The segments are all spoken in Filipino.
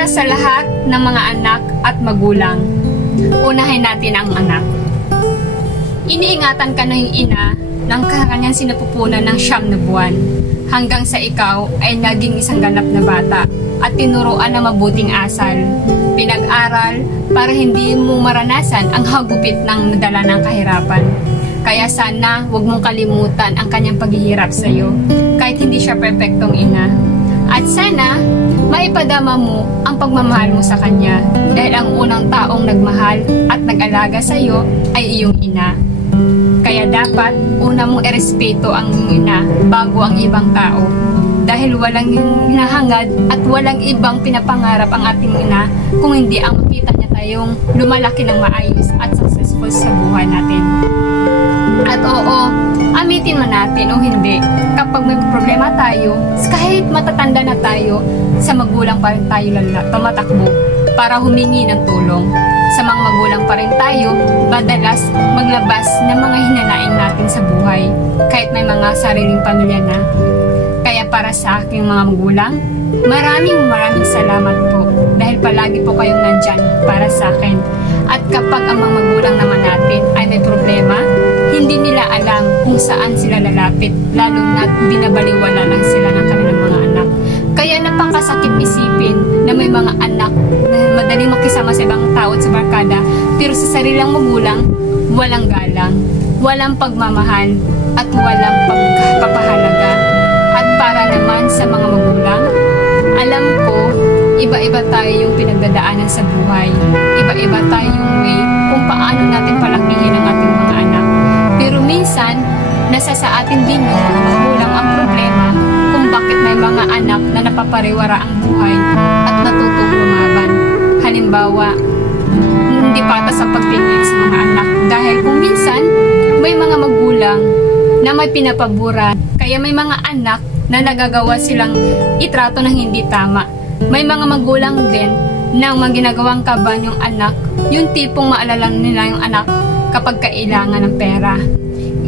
Para sa lahat ng mga anak at magulang, unahin natin ang anak. Iniingatan ka ng ina ng kanyang sinapupunan ng siyam na buwan hanggang sa ikaw ay naging isang ganap na bata at tinuruan ng mabuting asal. Pinag-aral para hindi mo maranasan ang hagupit ng nadala ng kahirapan. Kaya sana huwag mong kalimutan ang kanyang paghihirap sa iyo kahit hindi siya perpektong ina. At sana maipadama mo ang pagmamahal mo sa kanya dahil ang unang taong nagmahal at nag-alaga sa iyo ay iyong ina. Kaya dapat una mong erespeto ang iyong ina bago ang ibang tao. Dahil walang hinahangad at walang ibang pinapangarap ang ating ina kung hindi ang makita niya tayong lumalaki ng maayos at successful sa buhay natin. At oo, amitin man natin o hindi, kapag may problema tayo, kahit matatanda na tayo, sa magulang pa rin tayo lala, tumatakbo para humingi ng tulong. Sa mga magulang pa rin tayo, madalas maglabas ng mga hinanaing natin sa buhay, kahit may mga sariling pamilya na. Kaya para sa aking mga magulang, maraming maraming salamat po dahil palagi po kayong nandyan para sa akin. At kapag ang mga magulang naman natin ay may problema, hindi nila alam kung saan sila lalapit, lalo na binabaliwala lang sila ng kanilang mga anak. Kaya napakasakit isipin na may mga anak na madaling makisama sa ibang tao at sa barkada, pero sa sarilang magulang, walang galang, walang pagmamahal, at walang pagpapahalaga. At para naman sa mga magulang, alam ko, iba-iba tayo yung pinagdadaanan sa buhay. Iba-iba tayo yung way kung paano natin palakihin ang ating mga anak. Pero minsan, nasa sa atin din yung mga magulang ang problema kung bakit may mga anak na napapariwara ang buhay at natutong lumaban. Halimbawa, hindi patas sa pagtingin sa mga anak dahil kung minsan may mga magulang na may pinapabura kaya may mga anak na nagagawa silang itrato ng hindi tama. May mga magulang din na mga ginagawang kaban yung anak, yung tipong maalala nila yung anak kapag kailangan ng pera.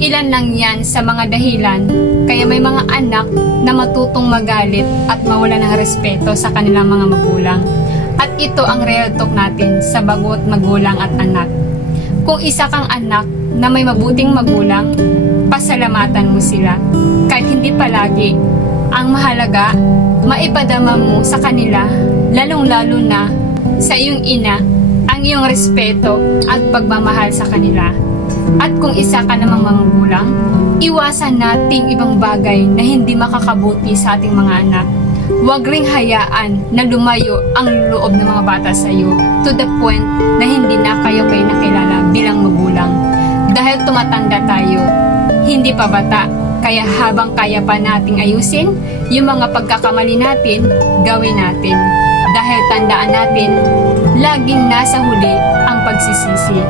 Ilan lang yan sa mga dahilan kaya may mga anak na matutong magalit at mawala ng respeto sa kanilang mga magulang. At ito ang real talk natin sa bagot magulang at anak. Kung isa kang anak na may mabuting magulang, pasalamatan mo sila. Kahit hindi palagi, ang mahalaga, maipadama mo sa kanila, lalong-lalo na sa iyong ina, ang iyong respeto at pagmamahal sa kanila. At kung isa ka namang magulang, iwasan nating ibang bagay na hindi makakabuti sa ating mga anak. Huwag ring hayaan na lumayo ang loob ng mga bata sa iyo to the point na hindi na kayo kayo nakilala bilang magulang. Dahil tumatanda tayo, hindi pa bata, kaya habang kaya pa nating ayusin, yung mga pagkakamali natin, gawin natin. Dahil tandaan natin, laging nasa huli ang pagsisisi.